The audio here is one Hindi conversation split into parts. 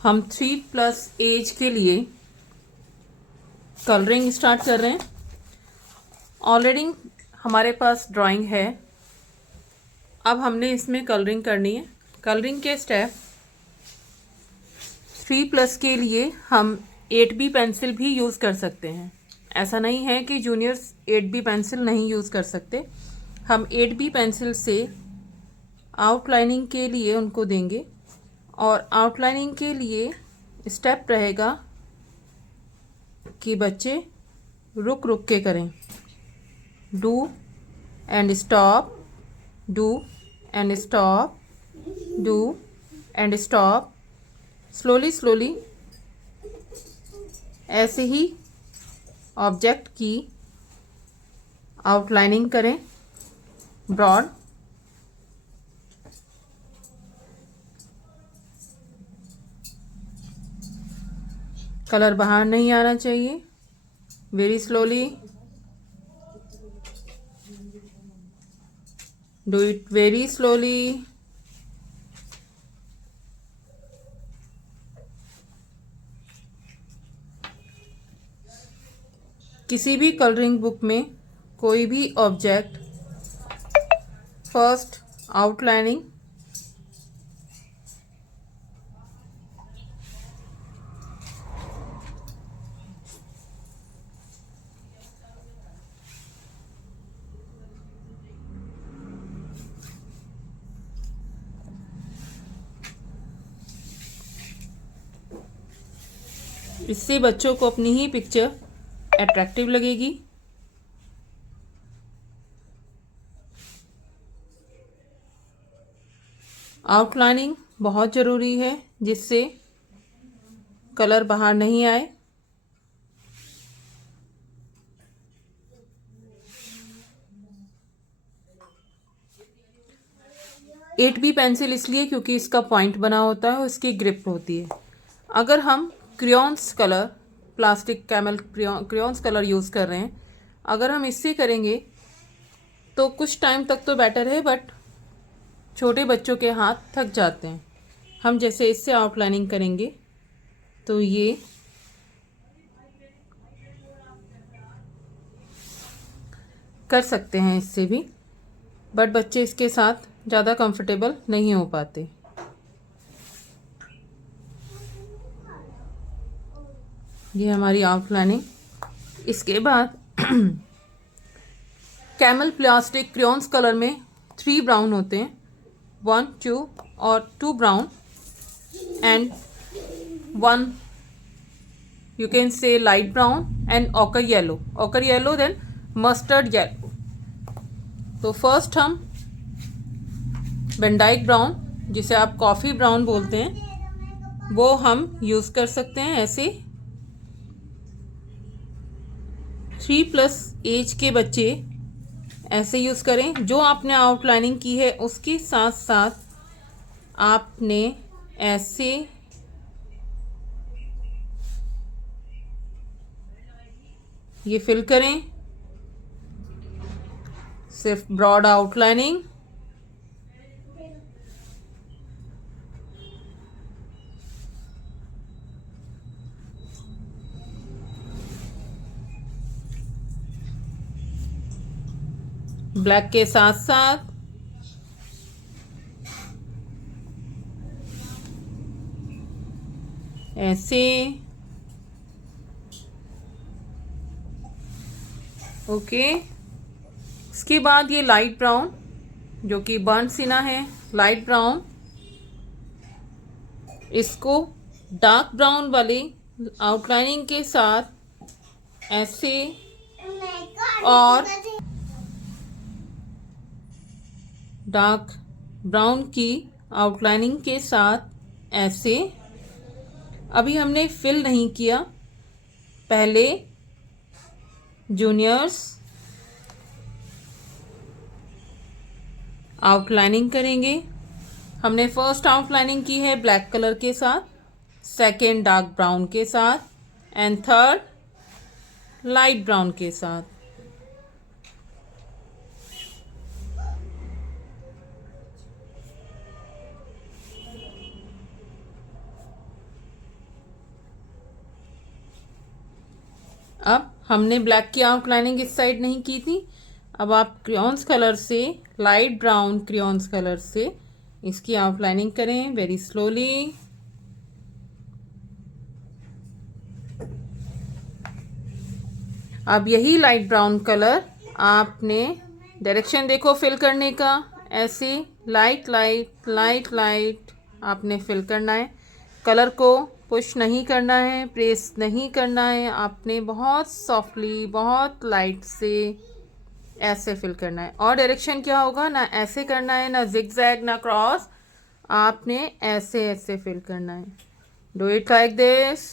हम 3+ एज के लिए कलरिंग स्टार्ट कर रहे हैं। ऑलरेडी हमारे पास ड्राइंग है, अब हमने इसमें कलरिंग करनी है। कलरिंग के स्टेप 3+ के लिए हम 8B पेंसिल भी यूज़ कर सकते हैं। ऐसा नहीं है कि जूनियर्स 8B पेंसिल नहीं यूज़ कर सकते। हम 8B पेंसिल से आउटलाइनिंग के लिए उनको देंगे, और आउटलाइनिंग के लिए स्टेप रहेगा कि बच्चे रुक रुक के करें। Do and stop, do and stop, do and stop, slowly slowly. ऐसे ही ऑब्जेक्ट की आउटलाइनिंग करें ब्रॉड। कलर बाहर नहीं आना चाहिए। Very slowly, do it very slowly. किसी भी कलरिंग बुक में कोई भी ऑब्जेक्ट फर्स्ट आउटलाइनिंग, इससे बच्चों को अपनी ही पिक्चर अट्रैक्टिव लगेगी। आउटलाइनिंग बहुत ज़रूरी है, जिससे कलर बाहर नहीं आए। एट बी पेंसिल इसलिए क्योंकि इसका पॉइंट बना होता है और इसकी ग्रिप होती है। अगर हम crayons colour, plastic camel crayons colour use कर रहे हैं, अगर हम इससे करेंगे तो कुछ टाइम तक तो बेटर है, बट छोटे बच्चों के हाथ थक जाते हैं। हम जैसे इससे आउटलाइनिंग करेंगे तो ये कर सकते हैं इससे भी, बट बच्चे इसके साथ ज़्यादा कंफर्टेबल नहीं हो पाते। ये हमारी आउटलाइनिंग। इसके बाद कैमल प्लास्टिक क्रेयॉन्स कलर में 3 ब्राउन होते हैं, 1 2 और 2 brown and 1 you can say light brown and ochre yellow then mustard yellow। तो फर्स्ट हम वेंडाइक ब्राउन, जिसे आप कॉफ़ी ब्राउन बोलते हैं, वो हम यूज़ कर सकते हैं। ऐसे 3+ एज के बच्चे ऐसे यूज़ करें। जो आपने आउटलाइनिंग की है उसके साथ साथ आपने ऐसे ये फिल करें, सिर्फ ब्रॉड आउटलाइनिंग। ब्लैक के साथ साथ ऐसे, ओके। उसके बाद ये लाइट ब्राउन, जो कि बर्न्ट सिना है, लाइट ब्राउन, इसको डार्क ब्राउन वाले आउटलाइनिंग के साथ ऐसे, और डार्क ब्राउन की आउटलाइनिंग के साथ ऐसे। अभी हमने फिल नहीं किया, पहले जूनियर्स आउटलाइनिंग करेंगे। हमने फर्स्ट आउटलाइनिंग की है ब्लैक कलर के साथ, सेकेंड डार्क ब्राउन के साथ एंड थर्ड लाइट ब्राउन के साथ। अब हमने ब्लैक की आउटलाइनिंग इस साइड नहीं की थी, अब आप क्रेयॉन्स कलर से, लाइट ब्राउन क्रेयॉन्स कलर से इसकी आउटलाइनिंग करें वेरी स्लोली। अब यही लाइट ब्राउन कलर आपने डायरेक्शन देखो फिल करने का, ऐसे लाइट लाइट लाइट लाइट आपने फिल करना है। कलर को पुश नहीं करना है, प्रेस नहीं करना है, आपने बहुत सॉफ्टली बहुत लाइट से ऐसे फिल करना है। और डायरेक्शन क्या होगा, ना ऐसे करना है, ना जिगजैग, ना क्रॉस, आपने ऐसे ऐसे फिल करना है। डू इट लाइक दिस,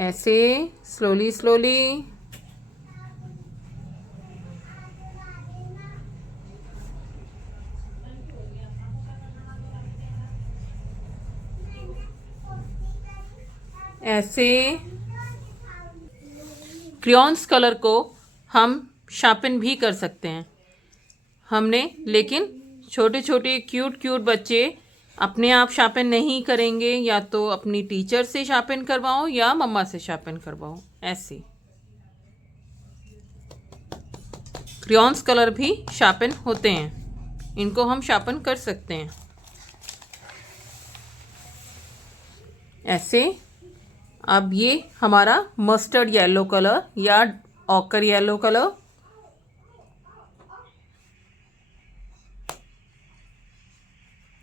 ऐसे स्लोली स्लोली। ऐसे क्रेयॉन्स कलर को हम शार्पन भी कर सकते हैं हमने, लेकिन छोटे छोटे क्यूट क्यूट बच्चे अपने आप शार्पन नहीं करेंगे, या तो अपनी टीचर से शार्पन करवाओ या मम्मा से शार्पन करवाओ। ऐसे क्रेयॉन्स कलर भी शार्पन होते हैं, इनको हम शार्पन कर सकते हैं ऐसे। अब ये हमारा मस्टर्ड येलो कलर या ऑकर येलो कलर,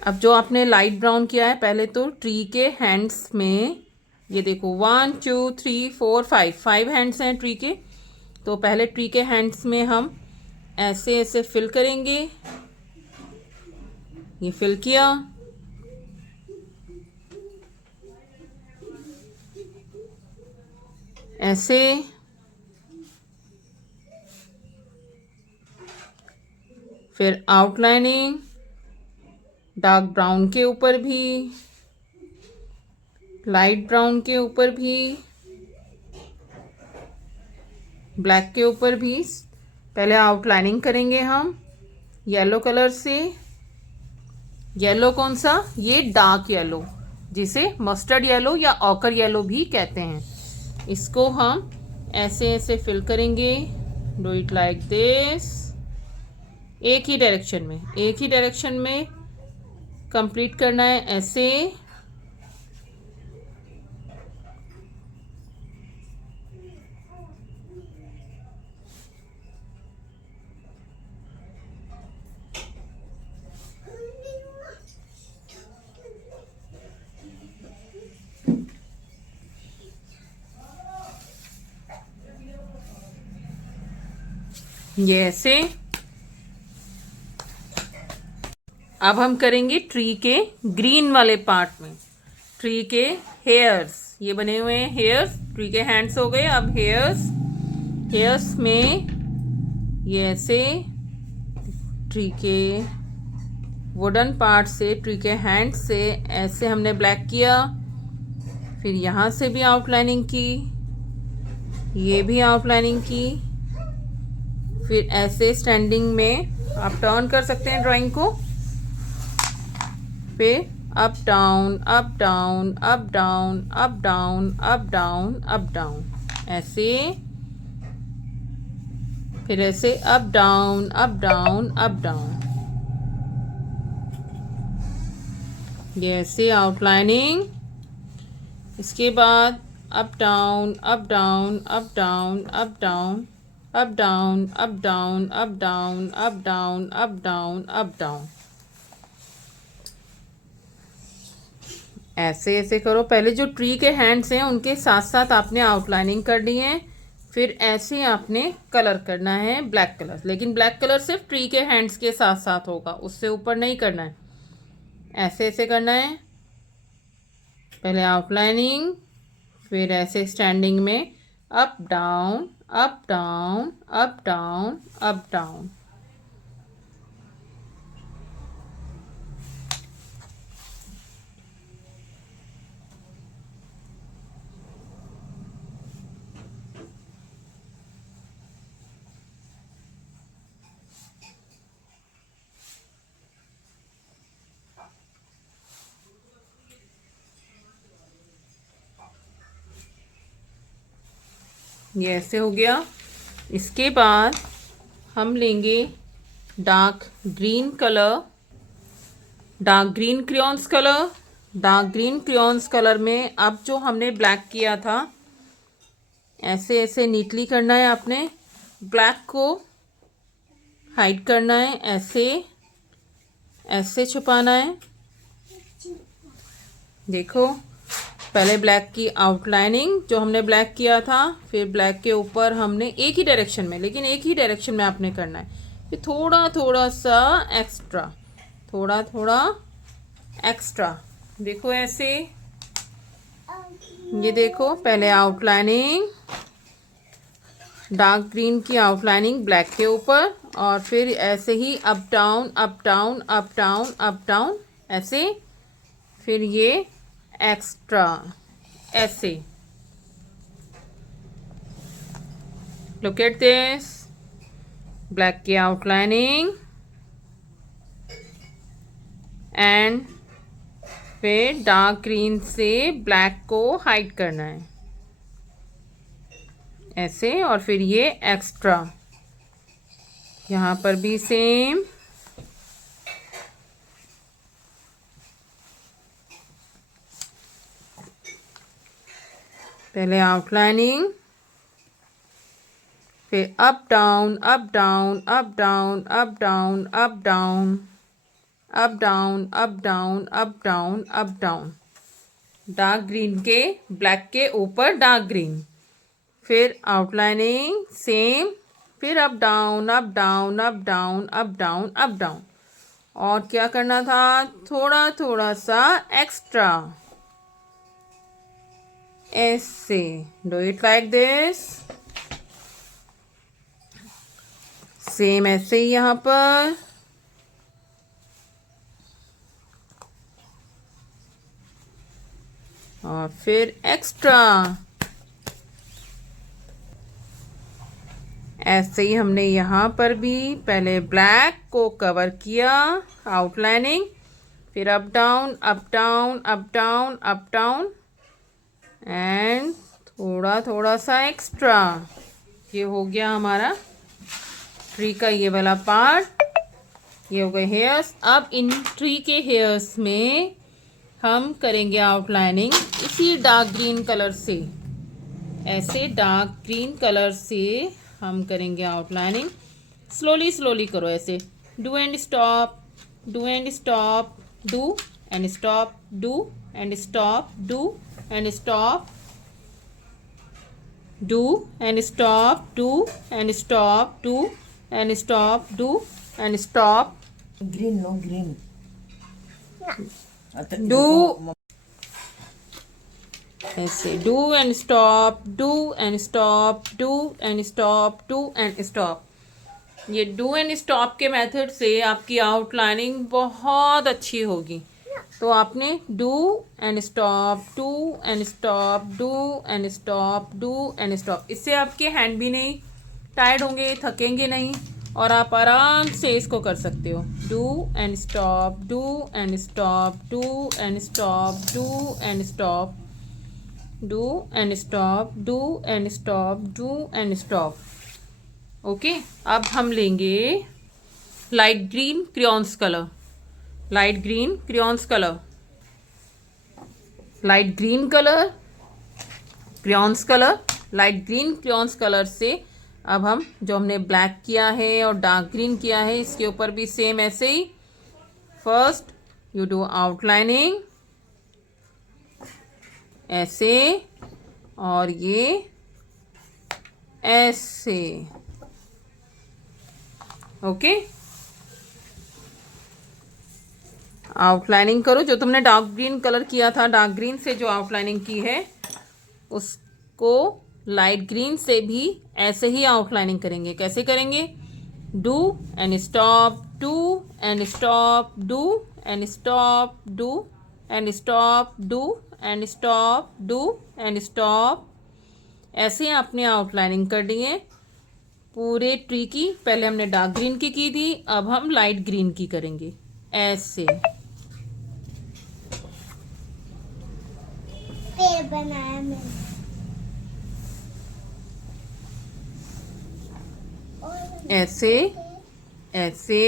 अब जो आपने लाइट ब्राउन किया है, पहले तो ट्री के हैंड्स में, ये देखो 1 2 3 4 5 हैंड्स हैं ट्री के, तो पहले ट्री के हैंड्स में हम ऐसे ऐसे फिल करेंगे। ये फिल किया, ऐसे, फिर आउटलाइनिंग डार्क ब्राउन के ऊपर भी, लाइट ब्राउन के ऊपर भी, ब्लैक के ऊपर भी। पहले आउटलाइनिंग करेंगे हम येलो कलर से। येलो कौन सा, ये डार्क येलो, जिसे मस्टर्ड येलो या ऑकर येलो भी कहते हैं। इसको हम ऐसे ऐसे फिल करेंगे। डू इट लाइक दिस, एक ही डायरेक्शन में, एक ही डायरेक्शन में कंप्लीट करना है ऐसे। ये ऐसे। अब हम करेंगे ट्री के ग्रीन वाले पार्ट में, ट्री के हेयर्स, ये बने हुए हैं हेयर्स, ट्री के हैंड्स हो गए। अब हेयर्स, हेयर्स में ये ऐसे ट्री के वुडन पार्ट से, ट्री के हैंड से ऐसे हमने ब्लैक किया। फिर यहाँ से भी आउटलाइनिंग की, ये भी आउटलाइनिंग की। फिर ऐसे स्टैंडिंग में आप टर्न कर सकते हैं ड्राइंग को, फिर up down up down up down up down up down up down ऐसे। फिर ऐसे up down up down up down, ये ऐसे आउटलाइनिंग। इसके बाद up down up down up down up down up down up down up down up down up down up down, ऐसे ऐसे करो। पहले जो ट्री के हैंड्स हैं उनके साथ साथ आपने आउटलाइनिंग करनी है, फिर ऐसे आपने कलर करना है ब्लैक कलर, लेकिन ब्लैक कलर सिर्फ ट्री के हैंड्स के साथ साथ होगा, उससे ऊपर नहीं करना है। ऐसे ऐसे करना है, पहले आउटलाइनिंग, फिर ऐसे स्टैंडिंग में up down up down up down up down. ये ऐसे हो गया। इसके बाद हम लेंगे dark green colour, dark green crayons colour. Dark green crayons colour में अब जो हमने ब्लैक किया था, ऐसे ऐसे नीटली करना है आपने, ब्लैक को हाइड करना है, ऐसे ऐसे छुपाना है। देखो, पहले ब्लैक की आउटलाइनिंग जो हमने ब्लैक किया था, फिर ब्लैक के ऊपर हमने एक ही डायरेक्शन में, लेकिन एक ही डायरेक्शन में आपने करना है, फिर थोड़ा थोड़ा सा एक्स्ट्रा, थोड़ा थोड़ा एक्स्ट्रा। देखो ऐसे, ये देखो, पहले आउटलाइनिंग, डार्क ग्रीन की आउटलाइनिंग ब्लैक के ऊपर, और फिर ऐसे ही up down up down up down up down, ऐसे, फिर ये एक्स्ट्रा, ऐसे। लुक एट दिस, ब्लैक की आउटलाइनिंग एंड फिर डार्क ग्रीन से ब्लैक को हाइड करना है, ऐसे, और फिर ये एक्स्ट्रा। यहाँ पर भी सेम, पहले आउटलाइनिंग, फिर up down up down up down up down up down up down up down up down up down, dark green के ब्लैक के ऊपर डार्क ग्रीन, फिर आउटलाइनिंग सेम, फिर up down up down up down up down up down. और क्या करना था, थोड़ा थोड़ा सा एक्स्ट्रा, ऐसे। Do it like this, same ऐसे ही यहाँ पर, और फिर एक्स्ट्रा, ऐसे ही हमने यहाँ पर भी पहले ब्लैक को कवर किया, आउटलाइनिंग, फिर up down up down up down up down, and थोड़ा थोड़ा सा एक्स्ट्रा। ये हो गया हमारा ट्री का ये वाला पार्ट। ये हो गए हेयर्स। अब इन ट्री के हेयर्स में हम करेंगे आउटलाइनिंग इसी डार्क ग्रीन कलर से, ऐसे डार्क ग्रीन कलर से हम करेंगे आउटलाइनिंग। स्लोली स्लोली करो, ऐसे do and stop, do and stop, do and stop, do and stop, do and stop, do and stop, do and stop, do and stop, do and stop. Green no green do, ऐसे do and stop, do and stop, do and stop, do and stop. ये डू एंड स्टॉप के मेथड से आपकी आउटलाइनिंग बहुत अच्छी होगी। तो आपने do and stop, do and stop, do and stop, do and stop. इससे आपके हैंड भी नहीं टायर्ड होंगे, थकेंगे नहीं, और आप आराम से इसको कर सकते हो। Do and stop, do and stop, do and stop, do and stop, do and stop, do and stop, do and stop. Okay, अब हम लेंगे light green crayons colour, light green crayons colour, light green colour crayons colour, light green crayons colour से अब हम जो हमने ब्लैक किया है और डार्क ग्रीन किया है, इसके ऊपर भी सेम ऐसे ही। फर्स्ट यू डू आउटलाइनिंग, ऐसे, और ये ऐसे। ओके, आउटलाइनिंग करो। जो तुमने डार्क ग्रीन कलर किया था, डार्क ग्रीन से जो आउटलाइनिंग की है, उसको लाइट ग्रीन से भी ऐसे ही आउटलाइनिंग करेंगे। कैसे करेंगे, do and stop, do and stop, do and stop, do and stop, do and stop, do and stop. ऐसे आपने आउटलाइनिंग करनी है पूरे ट्री की। पहले हमने डार्क ग्रीन की थी, अब हम लाइट ग्रीन की करेंगे, ऐसे। पेड़ बनाया मैंने। ऐसे ऐसे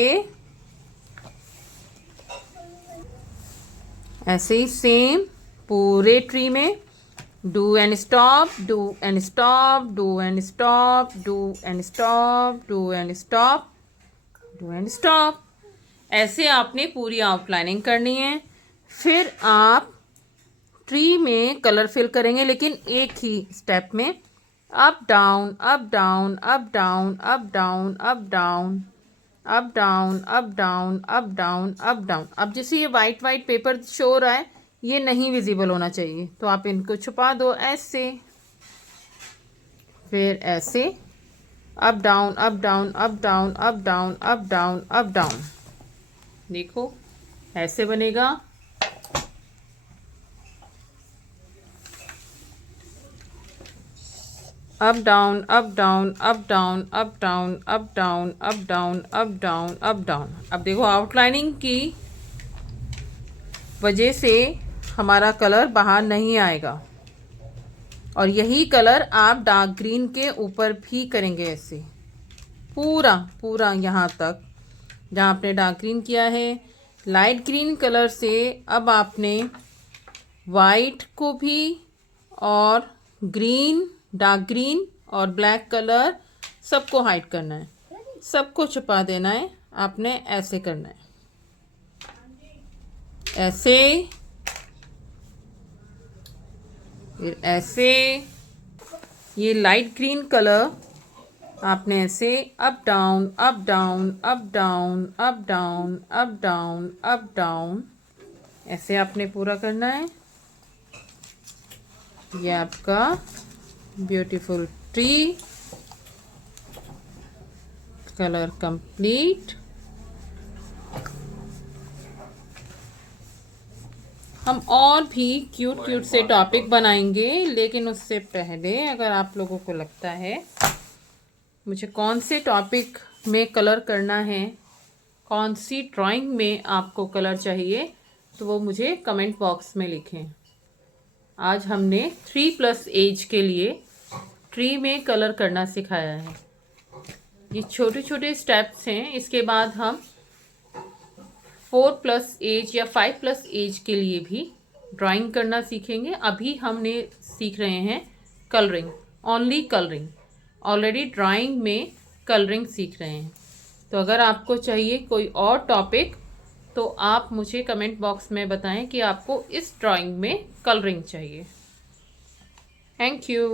ऐसे ही सेम पूरे ट्री में do and stop, do and stop, do and stop, do and stop, do and stop, do and stop. ऐसे आपने पूरी आउटलाइनिंग करनी है। फिर आप ट्री में कलर फिल करेंगे, लेकिन एक ही स्टेप में, up down up down up down up down up down up down up down up down up down. अब जैसे ये वाइट वाइट पेपर शो हो रहा है, ये नहीं विजिबल होना चाहिए, तो आप इनको छुपा दो ऐसे। फिर ऐसे up down up down up down up down up down up down. देखो ऐसे बनेगा। Up down up down up down up down up down up down up down up down. अब देखो आउटलाइनिंग की वजह से हमारा कलर बाहर नहीं आएगा, और यही कलर आप डार्क ग्रीन के ऊपर भी करेंगे ऐसे पूरा पूरा यहाँ तक जहाँ आपने डार्क ग्रीन किया है। लाइट ग्रीन कलर से अब आपने वाइट को भी और ग्रीन, डार्क ग्रीन और ब्लैक कलर सबको हाइड करना है, सबको छुपा देना है। आपने ऐसे करना है, ऐसे, फिर ऐसे। ये लाइट ग्रीन कलर आपने ऐसे up down up down up down up down up down up down ऐसे आपने पूरा करना है। ये आपका ब्यूटीफुल ट्री कलर कंप्लीट। हम और भी क्यूट क्यूट से टॉपिक बनाएंगे, लेकिन उससे पहले अगर आप लोगों को लगता है मुझे कौन से टॉपिक में कलर करना है, कौन सी ड्राइंग में आपको कलर चाहिए, तो वो मुझे कमेंट बॉक्स में लिखें। आज हमने 3+ एज के लिए ट्री में कलर करना सिखाया है। ये छोटे छोटे स्टेप्स हैं। इसके बाद हम 4+ एज या 5+ एज के लिए भी ड्राइंग करना सीखेंगे। अभी हमने सीख रहे हैं colouring, only colouring. Already drawing में कलरिंग सीख रहे हैं। तो अगर आपको चाहिए कोई और टॉपिक, तो आप मुझे कमेंट बॉक्स में बताएं कि आपको इस ड्राइंग में कलरिंग चाहिए। Thank you.